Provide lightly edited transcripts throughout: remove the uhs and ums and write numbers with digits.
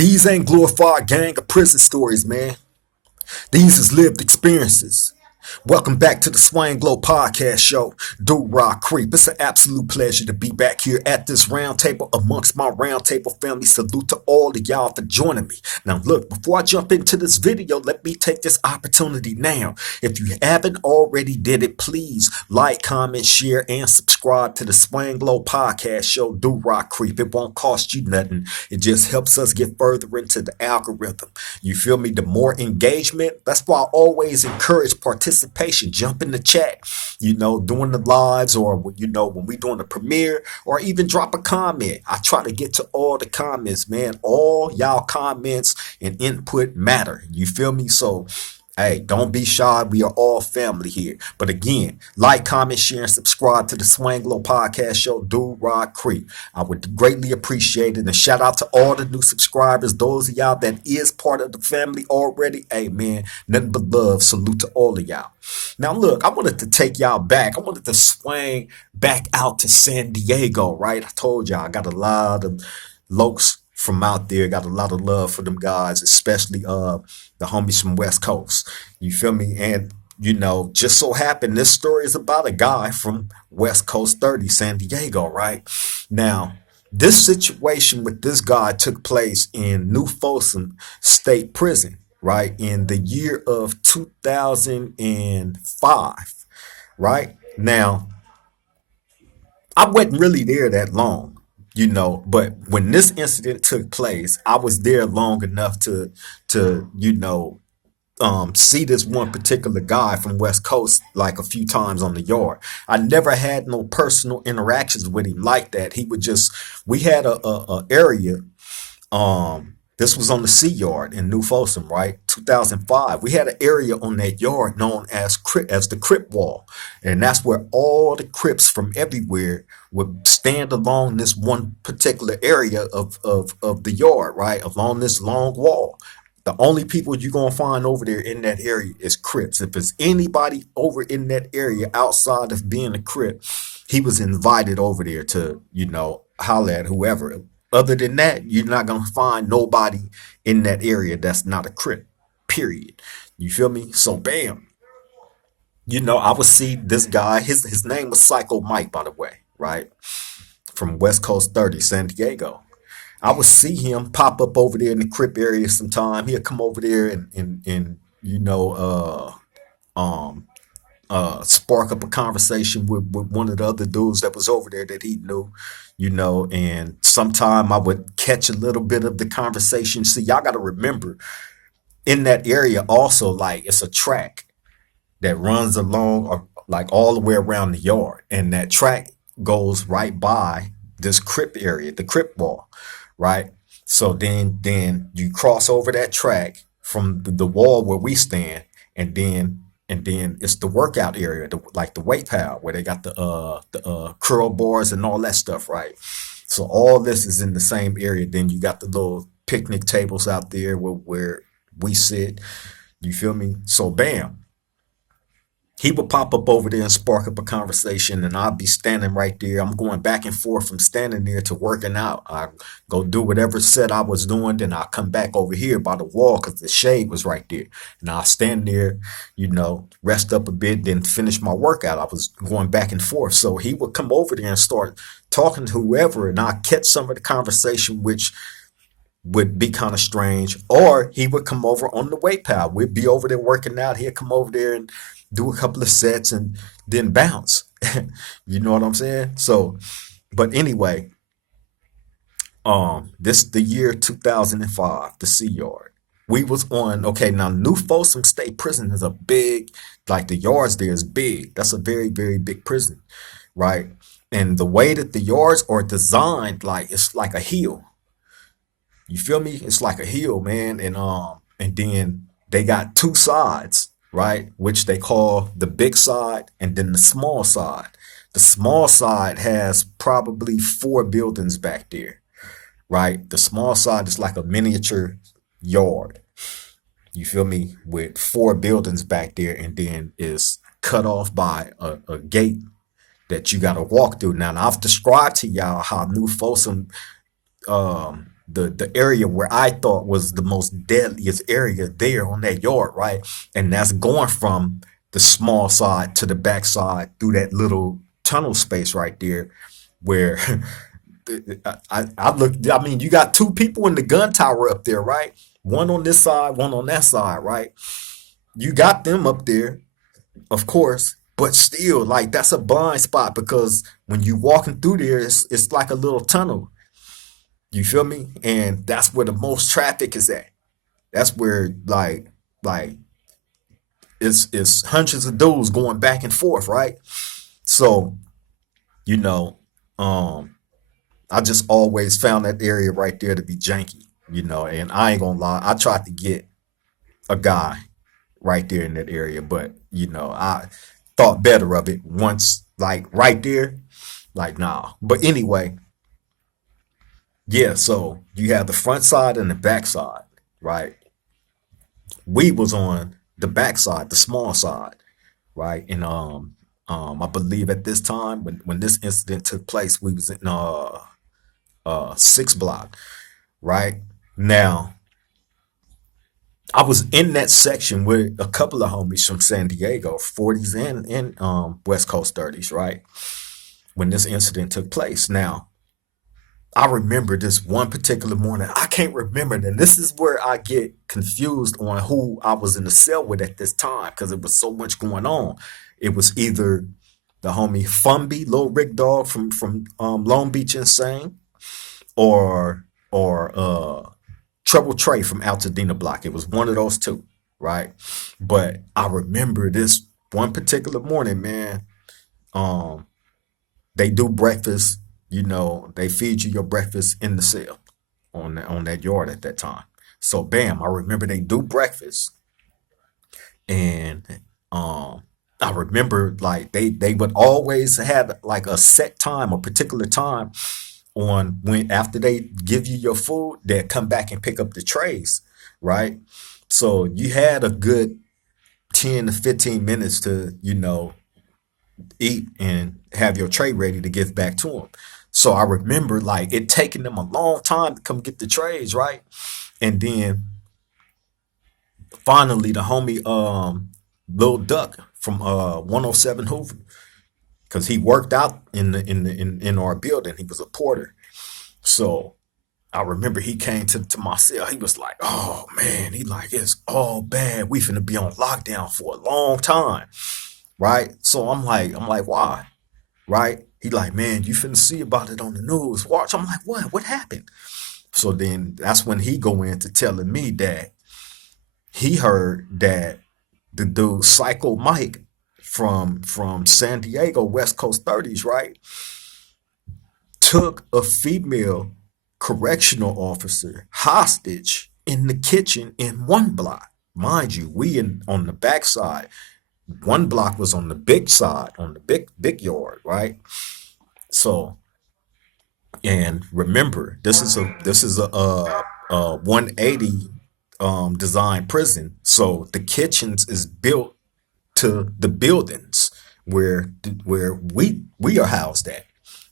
These ain't glorified gang or prison stories, man. These is lived experiences. Welcome back to the Swang Glow Podcast Show. Do Rock Creep. It's an absolute pleasure to be back here at this round table amongst my round table family. Salute to all of y'all for joining me. Now, look, before I jump into this video, let me take this opportunity now. If you haven't already did it, please like, comment, share, and subscribe to the Swang Glow Podcast Show. Do Rock Creep. It won't cost you nothing. It just helps us get further into the algorithm. You feel me? The more engagement, that's why I always encourage participation. Jump in the chat, during the lives, or when we doing the premiere, or even drop a comment. I try to get to all the comments, man. All y'all comments and input matter. You feel me? So hey, don't be shy. We are all family here. But again, like, comment, share, and subscribe to the Swang Glow Podcast Show. Do Rock Creep. I would greatly appreciate it. And shout out to all the new subscribers, those of y'all that is part of the family already. Hey, man, nothing but love. Salute to all of y'all. Now, look, I wanted to take y'all back. I wanted to swing back out to San Diego, right? I told y'all I got a lot of lokes from out there. Got a lot of love for them guys, especially the homies from West Coast. You feel me? And just so happened this story is about a guy from West Coast 30, San Diego, right? Now, this situation with this guy took place in New Folsom State Prison, right? In the year of 2005, right? Now, I wasn't really there that long, but when this incident took place, I was there long enough to see this one particular guy from West Coast like a few times on the yard. I never had no personal interactions with him like that. We had a area, this was on the C yard in New Folsom, right? 2005. We had an area on that yard known as the CRIP wall. And that's where all the Crips from everywhere would stand along this one particular area of the yard, right? Along this long wall. The only people you're going to find over there in that area is Crips. If there's anybody over in that area outside of being a Crip, he was invited over there to, holler at whoever. Other than that, you're not going to find nobody in that area that's not a Crip, period. You feel me? So, bam. I would see this guy. His name was Psycho Mike, by the way, right? From West Coast 30, San Diego. I would see him pop up over there in the Crip area sometime. He'll come over there and spark up a conversation with one of the other dudes that was over there that he knew, and sometime I would catch a little bit of the conversation. See, y'all got to remember, in that area also, like, it's a track that runs along or like all the way around the yard, and that track goes right by this Crip area, the Crip wall, right? So then you cross over that track from the wall where we stand, and then it's the workout area, like the weight pal, where they got the curl bars and all that stuff, right? So all this is in the same area. Then you got the little picnic tables out there where we sit. You feel me? So bam, he would pop up over there and spark up a conversation, and I'd be standing right there. I'm going back and forth from standing there to working out. I go do whatever set I was doing, then I come back over here by the wall because the shade was right there. And I'll stand there, rest up a bit, then finish my workout. I was going back and forth. So he would come over there and start talking to whoever, and I'd catch some of the conversation, which would be kind of strange. Or he would come over on the weight pal. We'd be over there working out. He'd come over there and do a couple of sets and then bounce. You know what I'm saying? So, but anyway, this the year 2005, the C yard. We was on, okay, now New Folsom State Prison is a big, like the yards there is big. That's a very, very big prison, right? And the way that the yards are designed, like it's like a hill. You feel me? It's like a hill, man. And then they got two sides, right? Which they call the big side and then the small side. The small side has probably 4 buildings back there, right? The small side is like a miniature yard. You feel me? With 4 buildings back there, and then is cut off by a gate that you got to walk through. Now, I've described to y'all how New Folsom the area where I thought was the most deadliest area there on that yard, right? And that's going from the small side to the back side through that little tunnel space right there, where I looked. I mean, you got two people in the gun tower up there, right? One on this side, one on that side, right? You got them up there, of course, but still, like that's a blind spot because when you walking through there, it's like a little tunnel. You feel me? And that's where the most traffic is at. That's where like it's hundreds of dudes going back and forth, right? So you know, um, I just always found that area right there to be janky, and I ain't gonna lie, I tried to get a guy right there in that area, but I thought better of it once, like right there, like nah. But anyway, yeah, so you have the front side and the back side, right? We was on the back side, the small side, right? And I believe at this time when this incident took place, we was in six block, right? Now I was in that section with a couple of homies from San Diego, 40s and West Coast 30s, right? When this incident took place. Now, I remember this one particular morning. I can't remember, and this is where I get confused on who I was in the cell with at this time because it was so much going on. It was either the homie Fumby, Lil Rick Dog from Long Beach Insane, or Trouble Trey from Altadena Block. It was one of those two, right? But I remember this one particular morning, man. Um, they do breakfast. They feed you your breakfast in the cell on that yard at that time. So bam, I remember they do breakfast, and um, I remember like they would always have like a set time, a particular time on when after they give you your food, they'll come back and pick up the trays, right? So you had a good 10 to 15 minutes to, eat and have your tray ready to give back to them. So I remember like it taking them a long time to come get the trays, right? And then finally the homie Lil Duck from 107 Hoover, because he worked out in our building. He was a porter. So I remember he came to my cell. He was like, "Oh man," he like, "it's all bad. We finna be on lockdown for a long time." Right? So I'm like, why? Right? He like, "Man, you finna see about it on the news. Watch." I'm like, what? What happened? So then that's when he go into telling me that he heard that the dude Psycho Mike from San Diego, West Coast 30s, right, took a female correctional officer hostage in the kitchen in one block. Mind you, we in on the back side. One block was on the big side, on the big yard, right? So, and remember, this is a 180 design prison. So the kitchens is built to the buildings where we are housed at,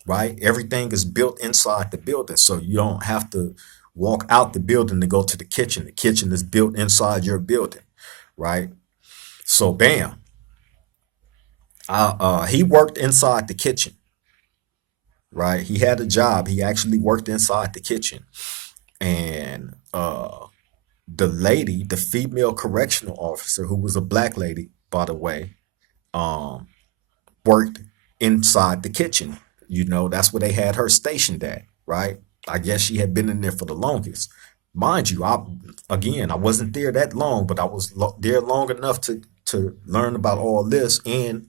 right? Everything is built inside the building, so you don't have to walk out the building to go to the kitchen. The kitchen is built inside your building, right? So bam, he worked inside the kitchen, right? He had a job. He actually worked inside the kitchen, and the lady, the female correctional officer, who was a black lady, by the way, um, worked inside the kitchen. That's where they had her stationed at, right? I guess she had been in there for the longest. Mind you, I wasn't there that long, but I was there long enough to learn about all this and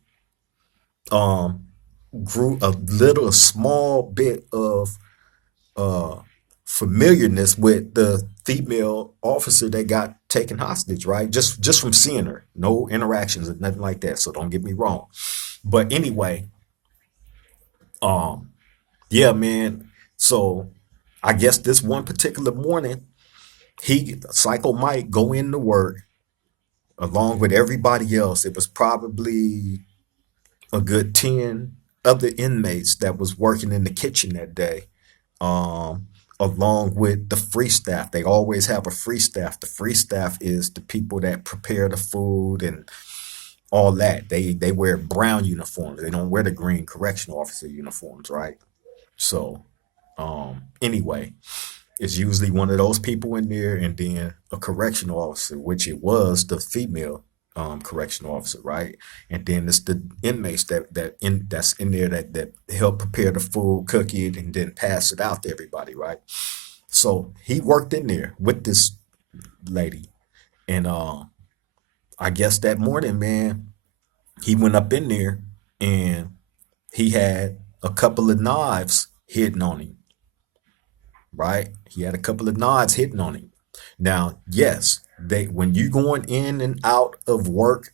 um grew a small bit of uh familiarness with the female officer that got taken hostage, right? Just from seeing her. No interactions or nothing like that. So don't get me wrong. But anyway, um, yeah, man. So I guess this one particular morning, Psycho Mike go in to work along with everybody else. It was probably a good 10 other inmates that was working in the kitchen that day. Um, along with the free staff. They always have a free staff. The free staff is the people that prepare the food and all that. They wear brown uniforms. They don't wear the green correctional officer uniforms, right? So, anyway, it's usually one of those people in there, and then a correctional officer, which it was the female correctional officer, right? And then it's the inmates that's in there that help prepare the food, cook it, and then pass it out to everybody, right? So he worked in there with this lady, and I guess that morning, man, he went up in there and he had a couple of knives hidden on him, right? He had a couple of knives hidden on him. Now, yes, they when you going in and out of work,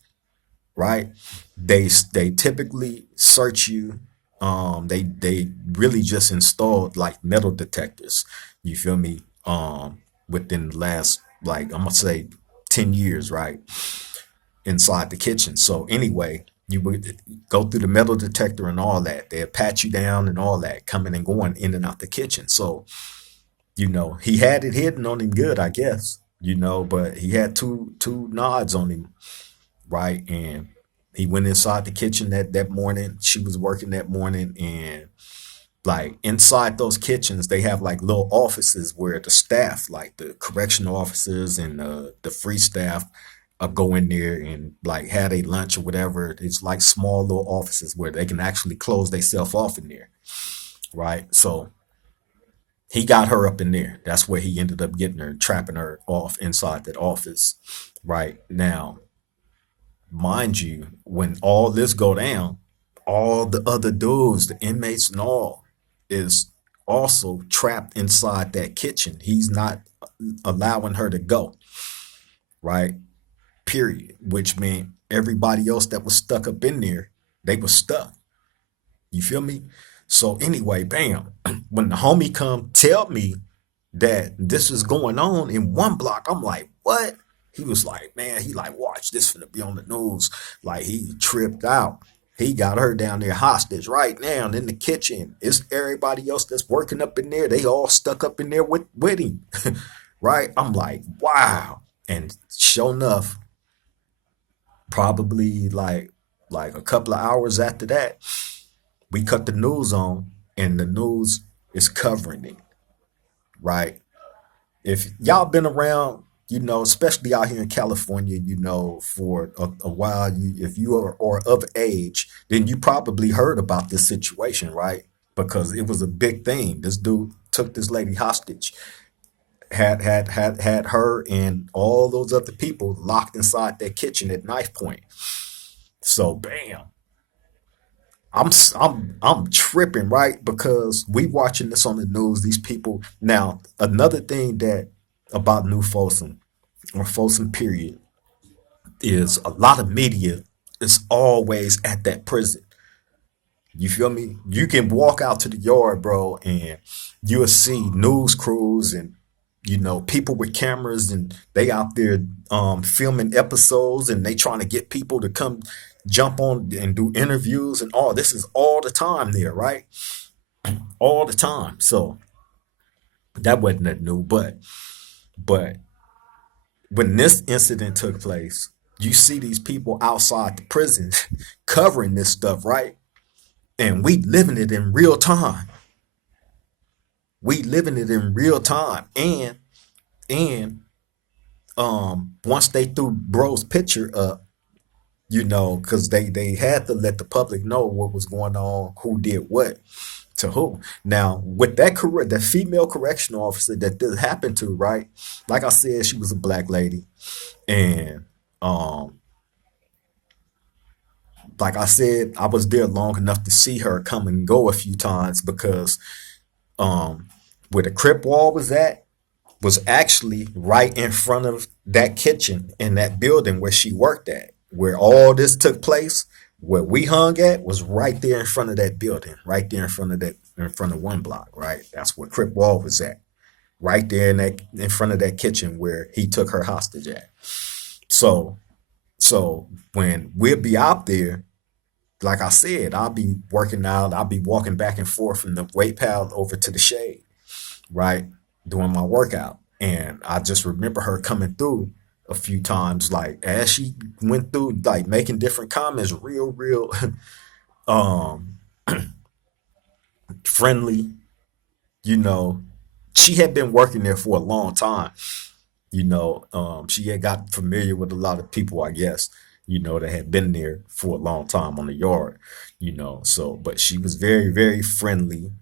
right? They typically search you. They really just installed like metal detectors. You feel me? Within the last, like, I'm gonna say 10 years, right? Inside the kitchen. So anyway, you would go through the metal detector and all that. They'll pat you down and all that, coming and going in and out the kitchen. So, he had it hidden on him good, I guess. But he had two nods on him, right? And he went inside the kitchen that morning. She was working that morning, and like inside those kitchens, they have like little offices where the staff, like the correctional officers and the free staff, go in there and like had a lunch or whatever. It's like small little offices where they can actually close themselves off in there, right? So he got her up in there. That's where he ended up getting her, trapping her off inside that office. Right now, mind you, when all this go down, all the other dudes, the inmates and all, is also trapped inside that kitchen. He's not allowing her to go, right? Period. Which meant everybody else that was stuck up in there, they were stuck. You feel me? So anyway, bam. When the homie come tell me that this is going on in one block, I'm like, what? He was like, man, he like, watch this finna be on the news. Like he tripped out. He got her down there hostage right now in the kitchen. It's everybody else that's working up in there. They all stuck up in there with him. Right? I'm like, wow. And sure enough, probably like a couple of hours after that, we cut the news on, and the news is covering it, right? If y'all been around, especially out here in California, for a while, if you are of age, then you probably heard about this situation, right? Because it was a big thing. This dude took this lady hostage, had her and all those other people locked inside that kitchen at knife point. So bam, I'm tripping, right? Because we watching this on the news. These people. Now, another thing that about New Folsom or Folsom period is a lot of media is always at that prison. You feel me? You can walk out to the yard, bro, and you'll see news crews and people with cameras, and they out there filming episodes, and they trying to get people to come jump on and do interviews and all. This is all the time there, right? All the time. So that wasn't that new, but when this incident took place, you see these people outside the prison covering this stuff, right? And we living it in real time. We living it in real time. And once they threw bro's picture up, because they had to let the public know what was going on, who did what to who. Now, with that female correctional officer that this happened to, right? Like I said, she was a black lady, and um, like I said, I was there long enough to see her come and go a few times because um, where the CRIP wall was actually right in front of that kitchen in that building where she worked at, where all this took place. Where we hung at was right there in front of that building, right there in front of one block, right? That's where Crip Wall was at, right there in front of that kitchen where he took her hostage at. So, so when we'll be out there, like I said, I'll be working out, I'll be walking back and forth from the weight pal over to the shade, right, doing my workout. And I just remember her coming through a few times, like as she went through, like making different comments, real, um, friendly. You know, she had been working there for a long time. She had got familiar with a lot of people, I guess, that had been there for a long time on the yard, so, but she was very, very friendly.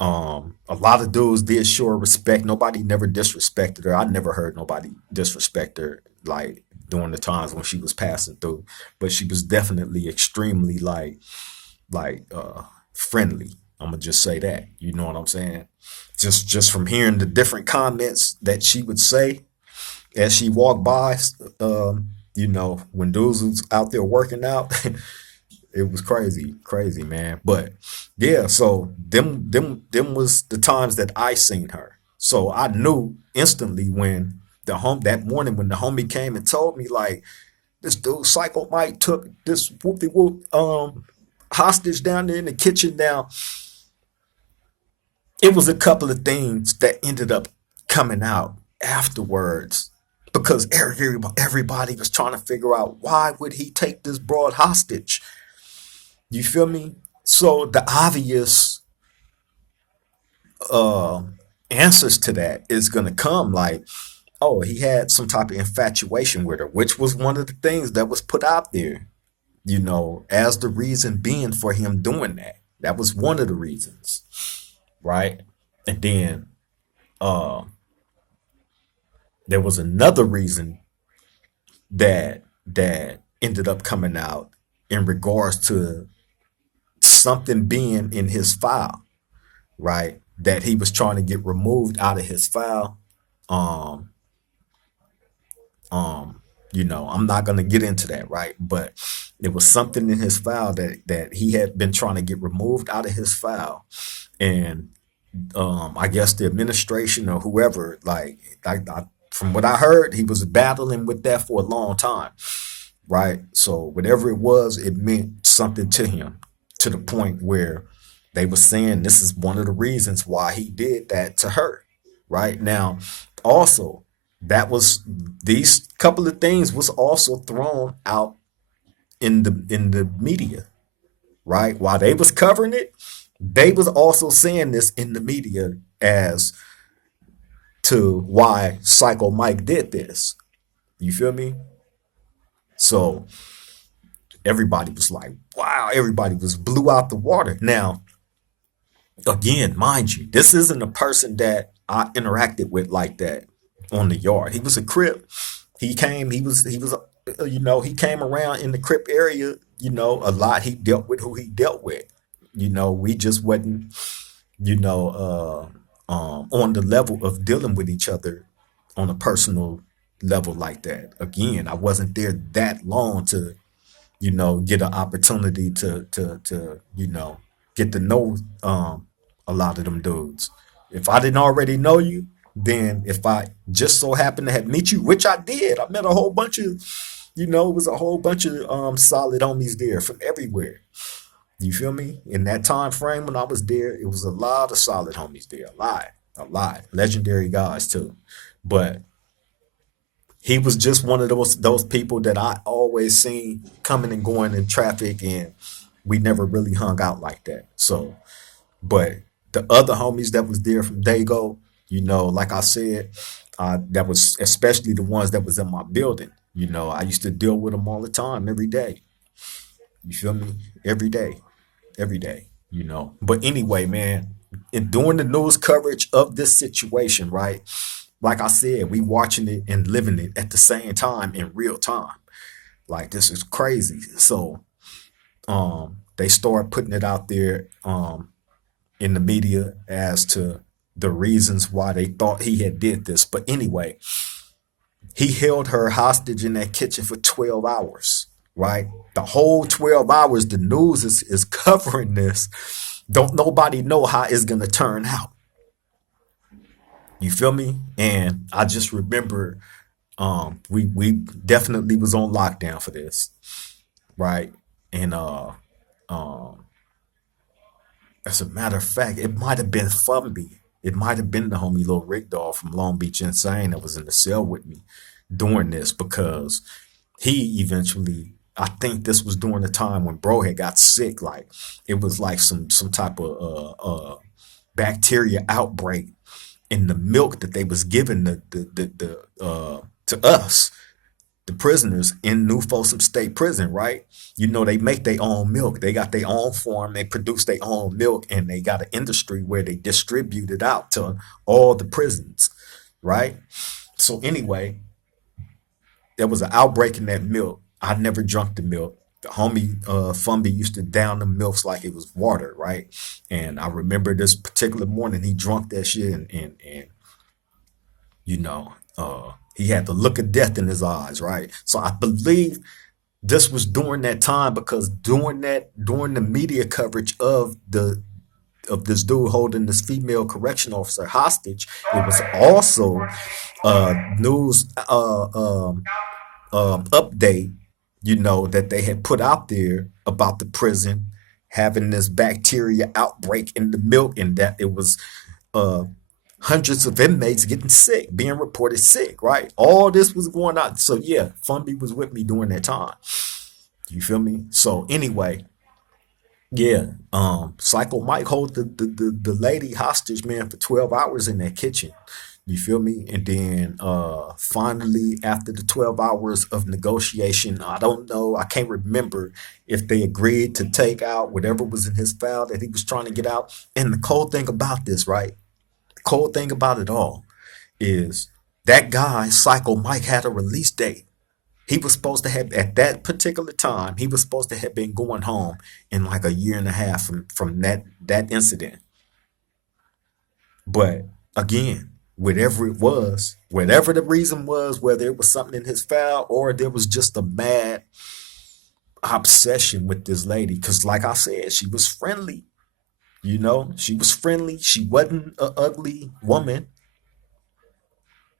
A lot of dudes did show her respect. Nobody never disrespected her. I never heard nobody disrespect her, like during the times when she was passing through, but she was definitely extremely like friendly. I'm gonna just say that. You know what I'm saying? Just from hearing the different comments that she would say as she walked by, when dudes was out there working out, it was crazy, man. But yeah, so them was the times that I seen her. So I knew instantly when that morning when the homie came and told me like this dude Psycho Mike took this whoop de whoop hostage down there in the kitchen. Now it was a couple of things that ended up coming out afterwards because everybody was trying to figure out why would he take this broad hostage. You feel me? So the obvious uh, answers to that is gonna come like, oh, he had some type of infatuation with her, which was one of the things that was put out there, as the reason being for him doing that. That was one of the reasons, right? And then uh, there was another reason that ended up coming out in regards to something being in his file, right? That he was trying to get removed out of his file. Um, I'm not gonna get into that, right? But there was something in his file that he had been trying to get removed out of his file, and I guess the administration or whoever, from what I heard, he was battling with that for a long time, right? So whatever it was, it meant something to him to the point where they were saying this is one of the reasons why he did that to her, right? Now, also, that was these couple of things was also thrown out in the media, right? While they was covering it, they was also saying this in the media as to why Psycho Mike did this. You feel me? So everybody was like, wow, everybody was blew out the water. Now, again, mind you, this isn't a person that I interacted with like that on the yard. He was a Crip. He came around in the Crip area, a lot. He dealt with who he dealt with. We just wasn't, on the level of dealing with each other on a personal level like that. Again, I wasn't there that long to get an opportunity to get to know a lot of them dudes. If I didn't already know you, then if I just so happened to have meet you, which I did, I met a whole bunch of, it was a whole bunch of solid homies there from everywhere. You feel me? In that time frame when I was there, it was a lot of solid homies there, a lot, legendary guys too. But he was just one of those people that I always seen coming and going in traffic, and we never really hung out like that. So, but the other homies that was there from Dago, like I said, that was especially the ones that was in my building. I used to deal with them all the time, every day. You feel me? Every day. But anyway, man, in doing the news coverage of this situation, right? Like I said, we watching it and living it at the same time in real time. Like this is crazy. So they start putting it out there in the media as to the reasons why they thought he had did this. But anyway, he held her hostage in that kitchen for 12 hours, right? The whole 12 hours, the news is covering this. Don't nobody know how it's gonna turn out. You feel me? And I just remember we definitely was on lockdown for this, right? And um as a matter of fact, it might have been Fumby. It might have been the homie Lil Rick Doll from Long Beach Insane that was in the cell with me doing this, because he eventually, I think this was during the time when bro had got sick. Like it was like some type of bacteria outbreak in the milk that they was giving the to us, the prisoners in New Folsom State Prison, right? You know, they make their own milk. They got their own farm. They produce their own milk, and they got an industry where they distribute it out to all the prisons, right? So anyway, there was an outbreak in that milk. I never drunk the milk. The homie Fumby used to down the milks like it was water, right? And I remember this particular morning he drunk that shit, and you know, he had the look of death in his eyes, right? So I believe this was during that time, because during the media coverage of this dude holding this female correction officer hostage, it was also news update, you know, that they had put out there about the prison having this bacteria outbreak in the milk, and that it was uh, hundreds of inmates getting sick, being reported sick, right? All this was going on. So yeah, Funby was with me during that time. You feel me? So anyway, yeah, Psycho Mike hold the lady hostage, man, for 12 hours in that kitchen. You feel me? And then finally, after the 12 hours of negotiation, I don't know, I can't remember if they agreed to take out whatever was in his file that he was trying to get out. And the cold thing about this, right? The cold thing about it all is that guy, Psycho Mike, had a release date. He was supposed to have, at that particular time, he was supposed to have been going home in like a year and a half from that incident. But again, whatever it was, whatever the reason was, whether it was something in his file or there was just a mad obsession with this lady, because like I said, she was friendly. You know, she was friendly. She wasn't an ugly woman.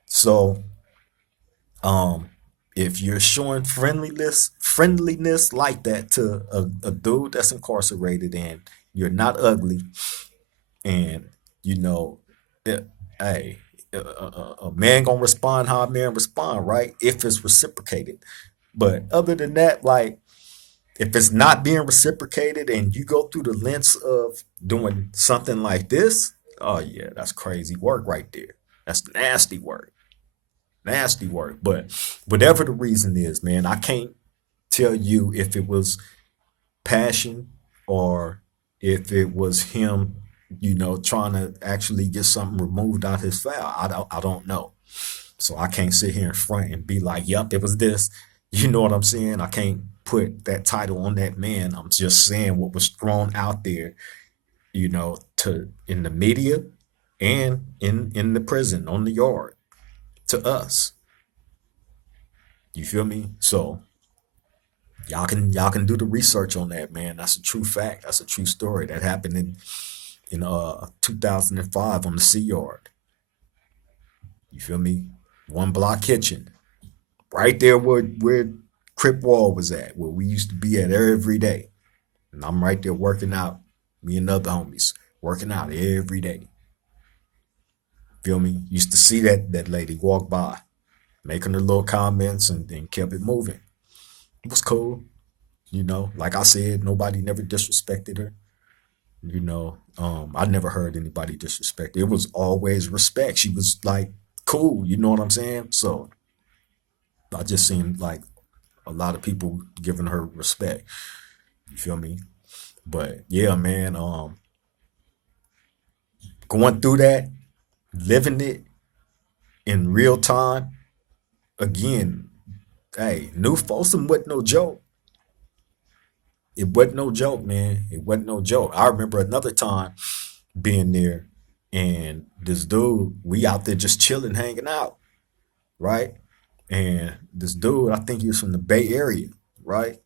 So um, if you're showing friendliness like that to a dude that's incarcerated, and you're not ugly, and you know, it, hey, a man gonna respond how a man respond, right? If it's reciprocated. But other than that, like if it's not being reciprocated and you go through the lengths of doing something like this, oh yeah, that's crazy work right there. That's nasty work. Nasty work. But whatever the reason is, man, I can't tell you if it was passion or if it was him, you know, trying to actually get something removed out his file. I don't know. So I can't sit here in front and be like, yep, it was this. You know what I'm saying? I can't put that title on that man. I'm just saying what was thrown out there, you know, to in the media and in the prison on the yard to us. You feel me? So y'all can do the research on that, man. That's a true fact. That's a true story. That happened in 2005 on the Sea Yard. You feel me? One block kitchen. Right there where Crip Wall was at, where we used to be at every day. And I'm right there working out. Me and other homies working out every day. Feel me? Used to see that lady walk by, making her little comments, and then kept it moving. It was cool. You know, like I said, nobody never disrespected her. You know, I never heard anybody disrespect her. It was always respect. She was like cool. You know what I'm saying? So I just seen like a lot of people giving her respect. You feel me? But yeah, man, going through that, living it in real time, again, hey, New Folsom wasn't no joke. It wasn't no joke, man. It wasn't no joke. I remember another time being there, and this dude, we out there just chilling, hanging out, right? And this dude, I think he was from the Bay Area, right?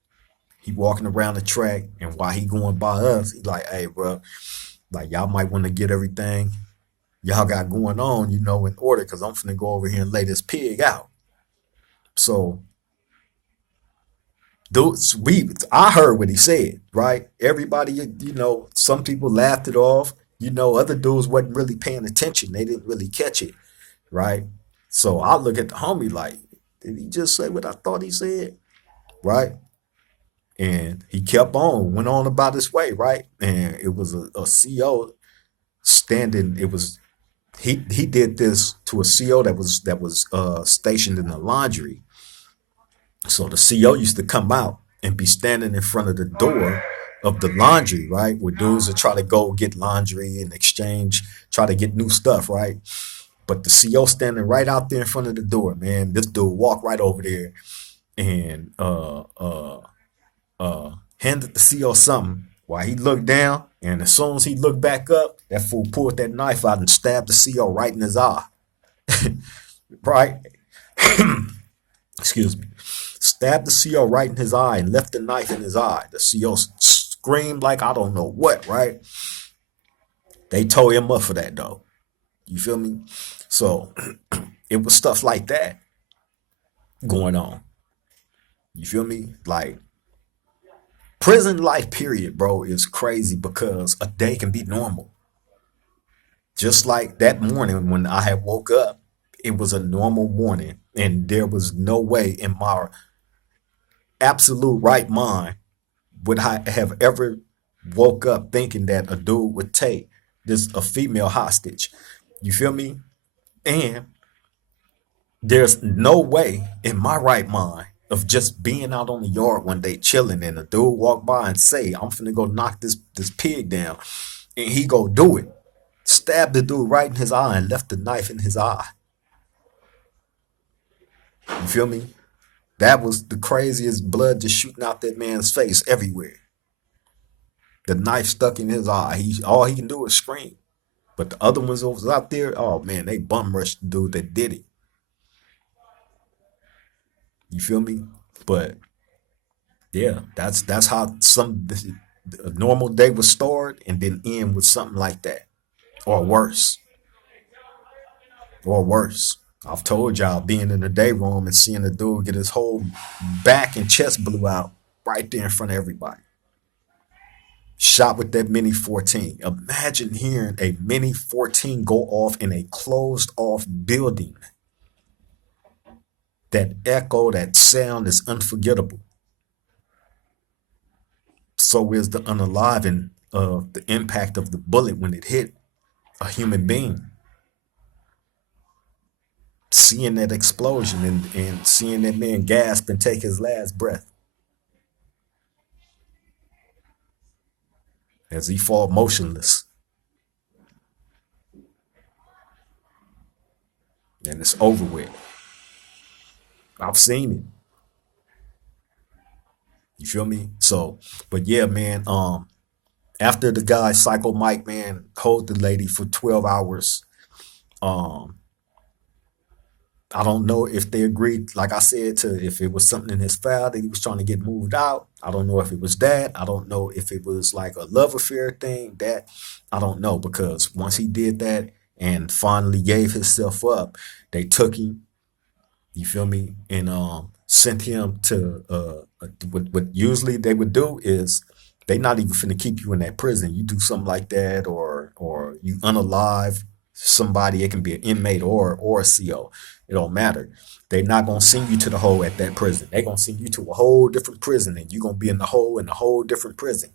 He walking around the track, and while he going by us, he like, hey, bro, like y'all might want to get everything y'all got going on, you know, in order, because I'm finna go over here and lay this pig out. So those I heard what he said, right? Everybody, you know, some people laughed it off. Other dudes wasn't really paying attention. They didn't really catch it, right? So I look at the homie like, did he just say what I thought he said? Right? And he kept on, went on about his way, right? And it was a CO standing. It was he did this to a CO that was stationed in the laundry. So the CO used to come out and be standing in front of the door of the laundry, right? Where dudes would try to go get laundry and exchange, try to get new stuff, right? But the CO standing right out there in front of the door, man. This dude walked right over there and handed the CO something while he looked down. And as soon as he looked back up, that fool pulled that knife out and stabbed the CO right in his eye. Right? Excuse me. Stabbed the CO right in his eye and left the knife in his eye. The CO screamed like I don't know what, right? They tore him up for that, though. You feel me? So it was stuff like that going on. You feel me? Like, prison life, period, bro, is crazy because a day can be normal. Just like that morning when I had woke up, it was a normal morning, and there was no way in my absolute right mind would I have ever woke up thinking that a dude would take a female hostage. You feel me? And there's no way in my right mind of just being out on the yard one day chilling and a dude walk by and say, I'm finna go knock this pig down. And he go do it. Stabbed the dude right in his eye and left the knife in his eye. You feel me? That was the craziest, blood just shooting out that man's face everywhere. The knife stuck in his eye. All he can do is scream. But the other ones that was out there, oh man, they bum rushed the dude that did it. You feel me? But yeah, that's how a normal day would start and then end with something like that, or worse, or worse. I've told y'all being in the day room and seeing a dude get his whole back and chest blew out right there in front of everybody. Shot with that Mini 14. Imagine hearing a Mini 14 go off in a closed off building. That echo, that sound is unforgettable. So is the unaliving of the impact of the bullet when it hit a human being. Seeing that explosion and seeing that man gasp and take his last breath as he fall motionless. And it's over with. I've seen it. You feel me? So, but yeah, man, after the guy Psycho Mike, man, hold the lady for 12 hours. Um, I don't know if they agreed, like I said, to if it was something in his file that he was trying to get moved out. I don't know if it was that. I don't know if it was like a love affair thing. That I don't know, because once he did that and finally gave himself up, they took him. You feel me? And sent him to what usually they would do is they not even finna keep you in that prison. You do something like that, or you unalive somebody. It can be an inmate or a CO. It don't matter. They're not gonna send you to the hole at that prison. They're gonna send you to a whole different prison, and you're gonna be in a whole different prison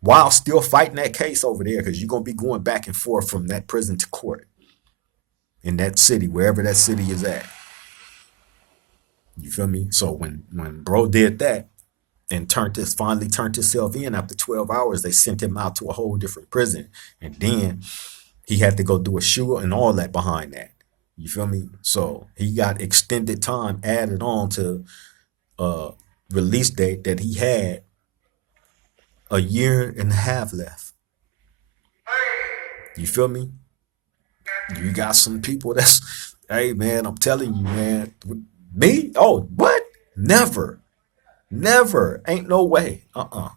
while still fighting that case over there, because you're gonna be going back and forth from that prison to court in that city, wherever that city is at. You feel me? So when bro did that and finally turned himself in after 12 hours, they sent him out to a whole different prison. And then he had to go do a shoot and all that behind that. You feel me? So he got extended time added on to release date that he had a year and a half left. You feel me? You got some people hey man, I'm telling you, man. Me? Oh, what? Never. Never. Ain't no way. Mm-mm.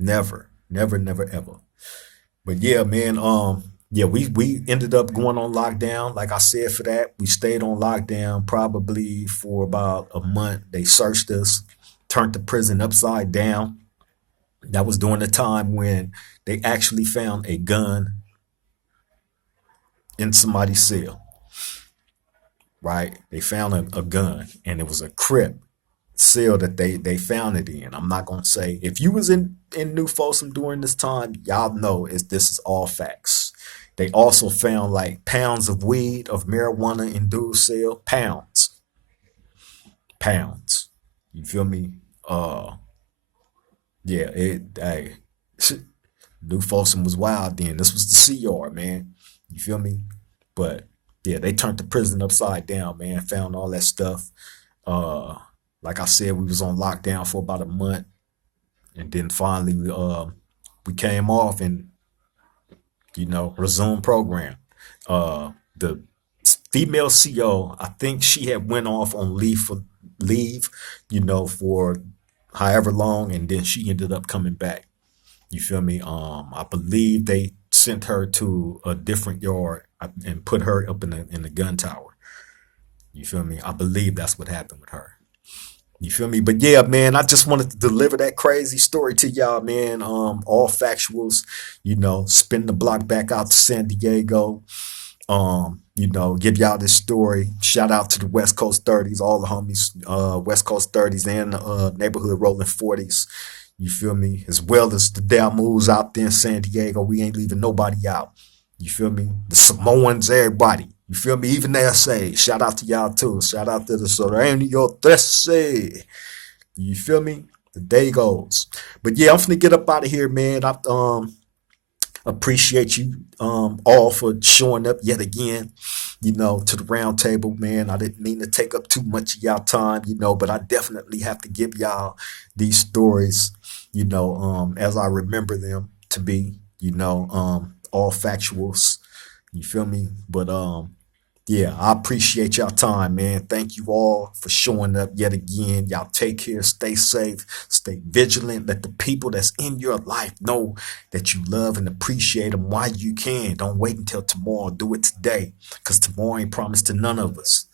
Never. Never, never, ever. But yeah, man, yeah, we ended up going on lockdown. Like I said, for that, we stayed on lockdown probably for about a month. They searched us, turned the prison upside down. That was during the time when they actually found a gun in somebody's cell, right? They found a gun, and it was a CRIP cell that they found it in. I'm not gonna say if you was in New Folsom during this time, y'all know this is all facts. They also found like pounds of weed of marijuana in dude's cell, pounds. You feel me? Yeah, it. Hey, New Folsom was wild then. This was the Sea Yard, man. You feel me? But yeah, they turned the prison upside down, man. Found all that stuff. Uh, like I said, we was on lockdown for about a month, and then finally we came off and resumed program. The female CO, I think she had went off on leave, for however long, and then she ended up coming back. You feel me? I believe they sent her to a different yard and put her up in the gun tower. You feel me? I believe that's what happened with her. You feel me? But yeah, man, I just wanted to deliver that crazy story to y'all, man. All factuals, spin the block back out to San Diego. Give y'all this story. Shout out to the West Coast 30s, all the homies, West Coast 30s and neighborhood rolling 40s. You feel me? As well as the damn moves out there in San Diego. We ain't leaving nobody out. You feel me? The Samoans, everybody. You feel me? Even they say, shout out to y'all too. Shout out to the Soranio Trece. You feel me? The day goes. But yeah, I'm finna get up out of here, man. I appreciate you all for showing up yet again, to the round table, man. I didn't mean to take up too much of y'all time, but I definitely have to give y'all these stories, as I remember them to be, all factuals. You feel me? But yeah, I appreciate y'all time, man. Thank you all for showing up yet again. Y'all take care, stay safe, stay vigilant. Let the people that's in your life know that you love and appreciate them while you can. Don't wait until tomorrow. Do it today, because tomorrow ain't promised to none of us.